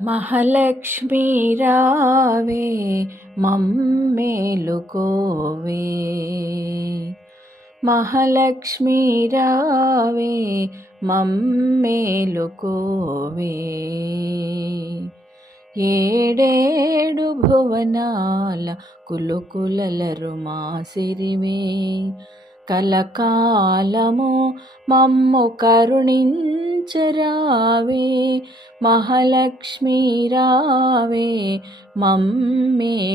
మహాలక్ష్మి రావే మమ్మేలుకోవే, మహాలక్ష్మి రావే మమ్మేలుకోవే. ఏడేడు భువనాల కులుకులలరు మాసిరివే, కలకాలము మమ్ము కరుణించరావే. మహాలక్ష్మి రావే మమ్మేలుకోవే.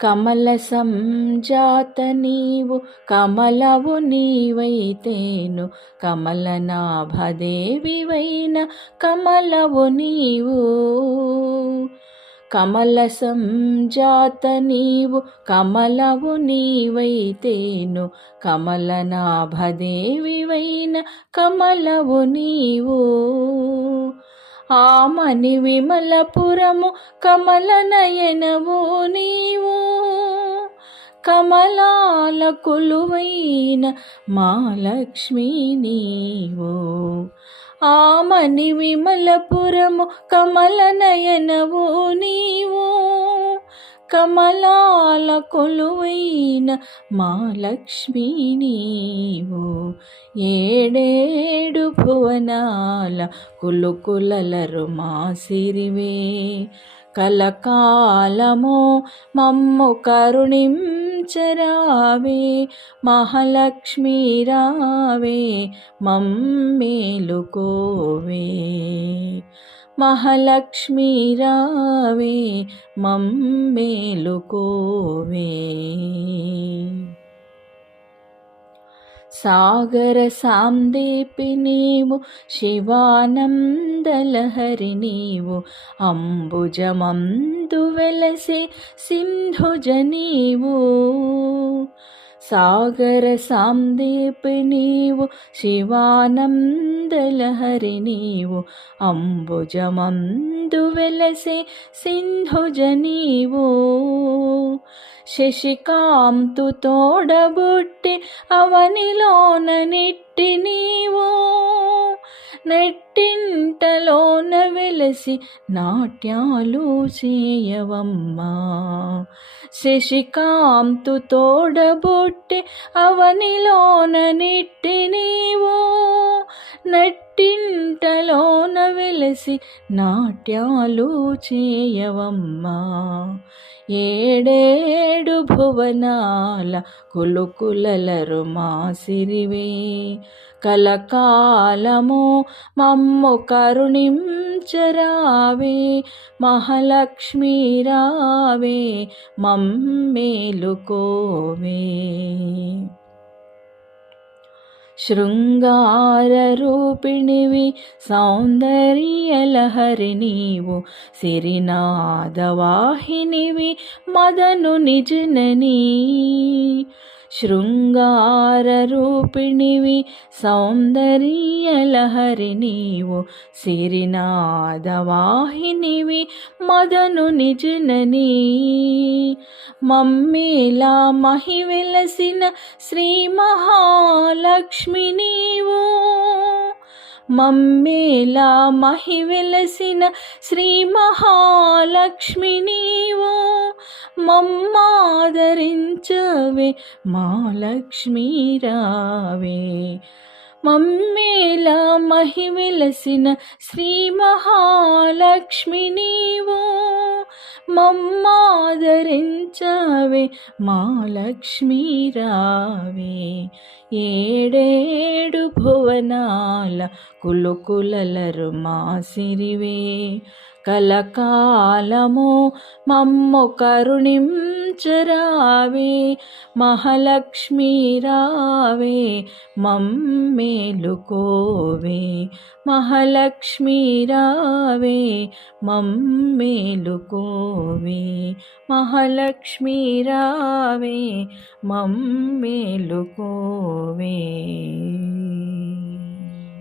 కమల సంజాత నీవు కమలవు నీవైతేను, కమలనాభదేవివైన కమలవు నీవు. కమల సంజాత నీవు కమలవు నీవైతేను, కమలనాభదేవివైన కమలవు నీవు. ఆమని విమలపురము కమలనయనవు నీవు, కమలాల కొలువైన మహాలక్ష్మి నీవు. ఆమని విమలపురము కమలనయనవు నీవు, కమలాల కొలువైన మహాలక్ష్మి నీవు. ఏడేడు భువనాల కులుకులలరు మాసిరివే, కలకాలము మమ్ము కరుణించరావే. మహాలక్ష్మి రావే మమ్మేలుకోవే, మహాలక్ష్మి రావే మమ్మేలుకోవే. సాగర సాందీపి నీవు శివానందలహరి నీవు, అంబుజమందు వెలసే సింధుజ నీవు. సాగర సాందీపి నీవు శివానందలహరి నీవు, అంబుజమందు వెలసే సింధుజ నీవు. శశికాంతు తోడబుట్టి అవనిలోన నిట్టి నీవు, నెట్టింటలోన వెలసి నాట్యాలు చేయవమ్మా. శశికాంతు తోడబుట్టి అవనిలోన నిట్టి నీవు, నెట్టింటలోన వెలసి నాట్యాలు చేయవమ్మా. ఏడేడు భువనాల కులుకులలరు మాసిరివే, కలకాలము మమ్ము కరుణించరావే. మహాలక్ష్మి రావే మమ్మేలుకోవే. శృంగార రూపిణివి సౌందర్యలహరి నీవు, సిరినాదవాహినివి మదనుని జననీ. శృంగార రూపిణివి సౌందర్యలహరి నీవు, సిరినాదవాహినివి మదనుని జననీ. మమ్మేలా మహి వెలసిన శ్రీ మహాలక్ష్మి నీవు, మమ్మేలా మహి వెలసిన శ్రీ మహాలక్ష్మి నీవు. మమ్మాదరించవే మహాలక్ష్మి రావే, మమ్మేలా మహి వెలసిన శ్రీ మహాలక్ష్మి నీవు. మమ్మాదరించవే మహాలక్ష్మి రావే. ఏడేడు భువనాల కులుకులలరు మాసిరివే, కలకాలము మమ్ము కరుణించరావే. మహాలక్ష్మి రావే మమ్మేలుకోవే, మహాలక్ష్మి రావే మమ్మేలుకోవే, మహాలక్ష్మి రావే మమ్మేలుకోవే.